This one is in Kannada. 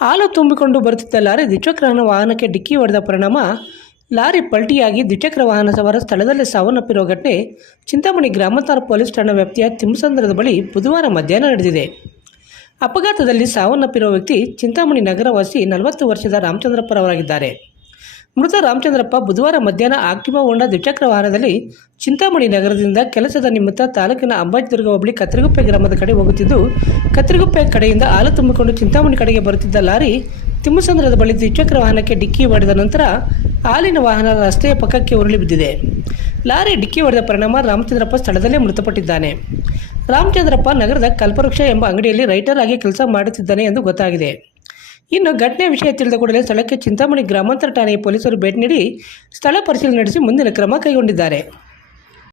ಹಾಲು ತುಂಬಿಕೊಂಡು ಬರುತ್ತಿದ್ದ ಲಾರಿ ದ್ವಿಚಕ್ರ ವಾಹನಕ್ಕೆ ಡಿಕ್ಕಿ ಹೊಡೆದ ಪರಿಣಾಮ, ಲಾರಿ ಪಲ್ಟಿಯಾಗಿ ದ್ವಿಚಕ್ರ ವಾಹನ ಸವಾರ ಸ್ಥಳದಲ್ಲೇ ಸಾವನ್ನಪ್ಪಿರುವ ಘಟನೆ ಚಿಂತಾಮಣಿ ಗ್ರಾಮಾಂತರ ಪೊಲೀಸ್ ಠಾಣಾ ವ್ಯಾಪ್ತಿಯ ತಿಮ್ಮಸಂದ್ರದ ಬಳಿ ಬುಧವಾರ ಮಧ್ಯಾಹ್ನ ನಡೆದಿದೆ. ಅಪಘಾತದಲ್ಲಿ ಸಾವನ್ನಪ್ಪಿರುವ ವ್ಯಕ್ತಿ ಚಿಂತಾಮಣಿ ನಗರವಾಸಿ ನಲವತ್ತು ವರ್ಷದ ರಾಮಚಂದ್ರಪ್ಪರವರಾಗಿದ್ದಾರೆ. ಮೃತ ರಾಮಚಂದ್ರಪ್ಪ ಬುಧವಾರ ಮಧ್ಯಾಹ್ನ ಆಕ್ಟಿವಾ ಹೊಂಡ ದ್ವಿಚಕ್ರ ವಾಹನದಲ್ಲಿ ಚಿಂತಾಮಣಿ ನಗರದಿಂದ ಕೆಲಸದ ನಿಮಿತ್ತ ತಾಲೂಕಿನ ಅಂಬಾಜಿದುರ್ಗ ಹೋಬಳಿ ಕತ್ತರಿಗುಪ್ಪೆ ಗ್ರಾಮದ ಕಡೆ ಹೋಗುತ್ತಿದ್ದು, ಕತ್ತರಿಗುಪ್ಪೆ ಕಡೆಯಿಂದ ಹಾಲು ತುಂಬಿಕೊಂಡು ಚಿಂತಾಮಣಿ ಕಡೆಗೆ ಬರುತ್ತಿದ್ದ ಲಾರಿ ತಿಮ್ಮಸಂದ್ರದ ಬಳಿ ದ್ವಿಚಕ್ರ ವಾಹನಕ್ಕೆ ಡಿಕ್ಕಿ ಹೊಡೆದ ನಂತರ ಹಾಲಿನ ವಾಹನ ರಸ್ತೆಯ ಪಕ್ಕಕ್ಕೆ ಉರುಳಿ ಬಿದ್ದಿದೆ. ಲಾರಿ ಡಿಕ್ಕಿ ಹೊಡೆದ ಪರಿಣಾಮ ರಾಮಚಂದ್ರಪ್ಪ ಸ್ಥಳದಲ್ಲೇ ಮೃತಪಟ್ಟಿದ್ದಾನೆ. ರಾಮಚಂದ್ರಪ್ಪ ನಗರದ ಕಲ್ಪವೃಕ್ಷ ಎಂಬ ಅಂಗಡಿಯಲ್ಲಿ ರೈಟರ್ ಆಗಿ ಕೆಲಸ ಮಾಡುತ್ತಿದ್ದಾನೆ ಎಂದು ಗೊತ್ತಾಗಿದೆ. ಇನ್ನು ಘಟನೆ ವಿಷಯ ತಿಳಿದ ಕೂಡಲೇ ಸ್ಥಳಕ್ಕೆ ಚಿಂತಾಮಣಿ ಗ್ರಾಮಾಂತರ ಠಾಣೆಯ ಪೊಲೀಸರು ಭೇಟಿ ನೀಡಿ ಸ್ಥಳ ಪರಿಶೀಲನೆ ನಡೆಸಿ ಮುಂದಿನ ಕ್ರಮ ಕೈಗೊಂಡಿದ್ದಾರೆ.